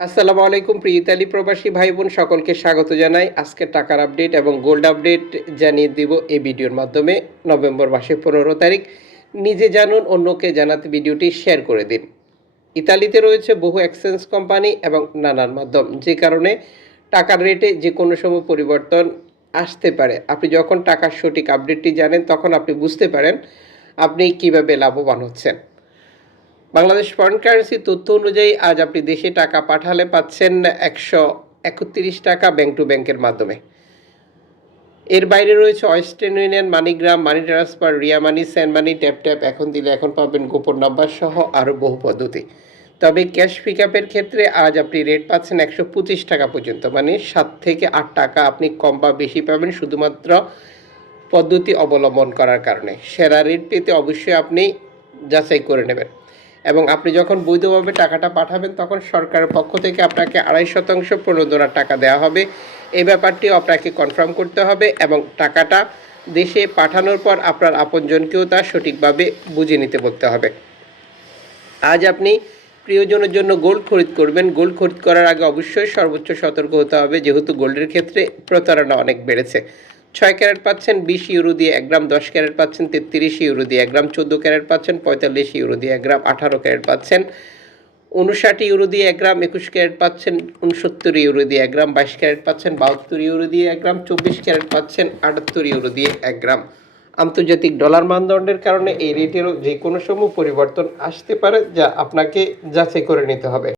আসসালামু আলাইকুম, প্রিয় ইতালি প্রবাসী ভাই বোন সকলকে স্বাগত জানাই। আজকে টাকার আপডেট এবং গোল্ড আপডেট জানিয়ে দিব এই ভিডিওর মাধ্যমে। নভেম্বর মাসের পনেরো তারিখ। নিজে জানুন, অন্যকে জানাতে ভিডিওটি শেয়ার করে দিন। ইতালিতে রয়েছে বহু এক্সচেঞ্জ কোম্পানি এবং নানান মাধ্যম, যে কারণে টাকার রেটে যে কোনো সময় পরিবর্তন আসতে পারে। আপনি যখন টাকার সঠিক আপডেটটি জানেন, তখন আপনি বুঝতে পারেন আপনি কীভাবে লাভবান হচ্ছেন। বাংলাদেশ ফরেন কারেন্সি তথ্য অনুযায়ী আজ আপনি দেশে টাকা পাঠালে পাচ্ছেন একশো একত্রিশ টাকা ব্যাংক টু ব্যাংকের মাধ্যমে। এর বাইরে রয়েছে Western Union MoneyGram money transfer Ria money send money tap tap এখন দিলে এখন পাবেন গোপন নাম্বার সহ আরও বহু পদ্ধতি। তবে ক্যাশ পিক আপের ক্ষেত্রে আজ আপনি রেট পাচ্ছেন একশো পঁচিশ টাকা পর্যন্ত মানে সাত থেকে আট টাকা আপনি কম বা বেশি পাবেন শুধুমাত্র পদ্ধতি অবলম্বন করার কারণে। সেরা রেট পেতে অবশ্যই আপনি যাচাই করে নেবেন। এবং আপনি যখন বৈধভাবে টাকাটা পাঠাবেন, তখন সরকারের পক্ষ থেকে আপনাকে আড়াই শতাংশ প্রণোদনার টাকা দেওয়া হবে। এই ব্যাপারটিও আপনাকে কনফার্ম করতে হবে এবং টাকাটা দেশে পাঠানোর পর আপনার আপনজনকেও তা সঠিকভাবে বুঝে নিতে বলতে হবে। আজ আপনি প্রিয়জনের জন্য গোল্ড খরিদ করবেন। গোল্ড খরিদ করার আগে অবশ্যই সর্বোচ্চ সতর্ক হতে হবে। যেহেতু গোল্ডের ক্ষেত্রে প্রতারণা অনেক বেড়েছে। ছয় ক্যারেট পাচ্ছেন, বিশ ইউরো দিয়ে এক গ্রাম, দশ ক্যারেট পাচ্ছেন, তেত্রিশ ইউরো দিয়ে এক গ্রাম, চোদ্দ ক্যারেট পাচ্ছেন, পঁয়তাল্লিশ ইউরো দিয়ে এক গ্রাম, আঠারো ক্যারেট পাচ্ছেন, উনষাট ইউরো দিয়ে এক গ্রাম, একুশ ক্যারেট পাচ্ছেন, উনসত্তর ইউরো দিয়ে এক গ্রাম, বাইশ ক্যারেট পাচ্ছেন, বাহাত্তর ইউরো দিয়ে এক গ্রাম, চব্বিশ ক্যারেট পাচ্ছেন, আটাত্তর ইউরো দিয়ে এক গ্রাম। আন্তর্জাতিক ডলার মানদণ্ডের কারণে এই রেটেরও যে কোনো সময় পরিবর্তন আসতে পারে, যা আপনাকে যাচাই করে নিতে হবে।